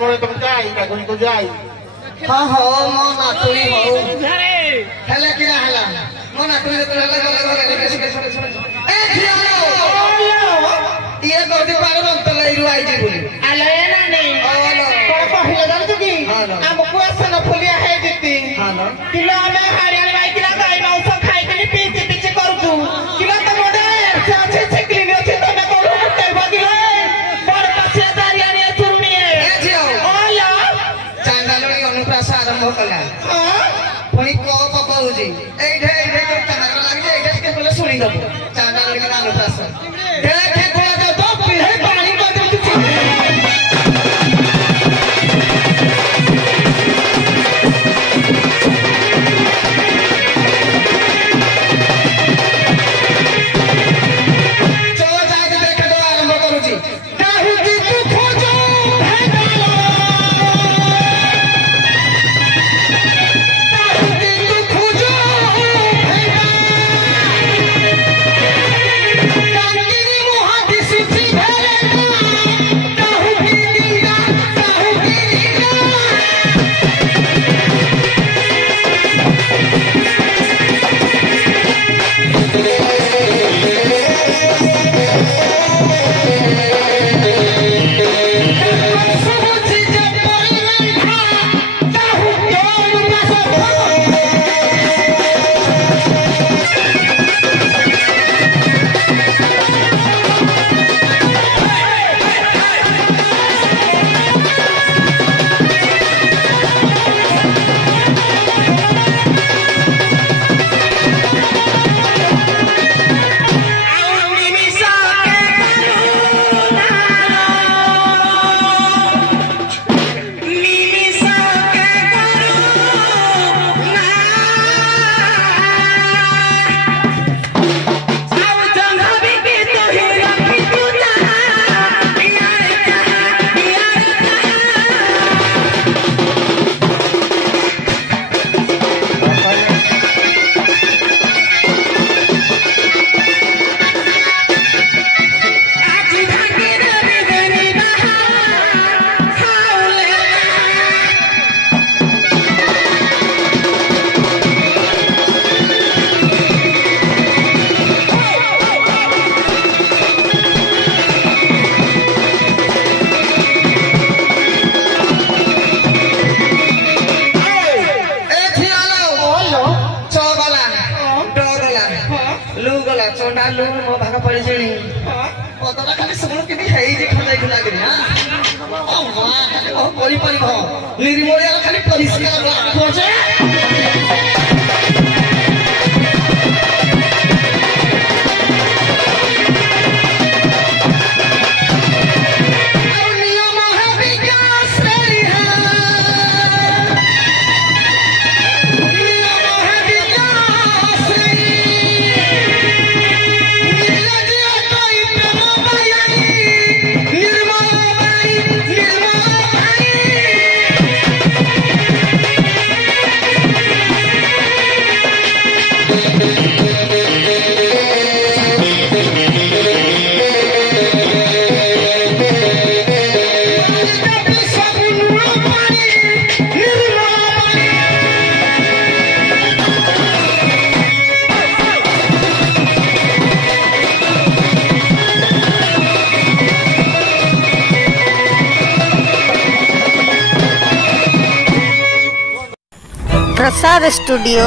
मोरे तुम जाई काकुनी को जाई हां हो मो नातुनी हो हेले कि ना हला मो नातुनी तो हला घरे ए खियालो ये गोदी पारो अंत लइरु आई जी बोली आले ना नहीं कोन पहिले जानत की हमको असन फुलिया है दिती किलो में हरियाणा बाई किला गाई मांस खाई के पीछे पीछे करू तू किलो तो मोडे अच्छे से क्लीन होते तो मैं करू तेबा किलो बड़ पाछे दारियानी चुरनी है ए जियो ओला चांगालोनी अनुप्रास आरंभ कला पुनी को पपाउजी एठे करता लाग जे एठे के बोले सुनी दबो चांगालोनी का अनुप्रास देखे कोला तो पीहे पानी को दे तू लू मो भाग पड़ी जेणी ओतला खाली सुन के हेई जे खजाई गुला गरी हां ओ वाह खाली ओ परी परी भ निर्मोलिया खाली परिष्कार खोजे प्रसाद स्टूडियो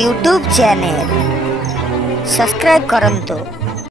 यूट्यूब चैनल सब्सक्राइब करंतु।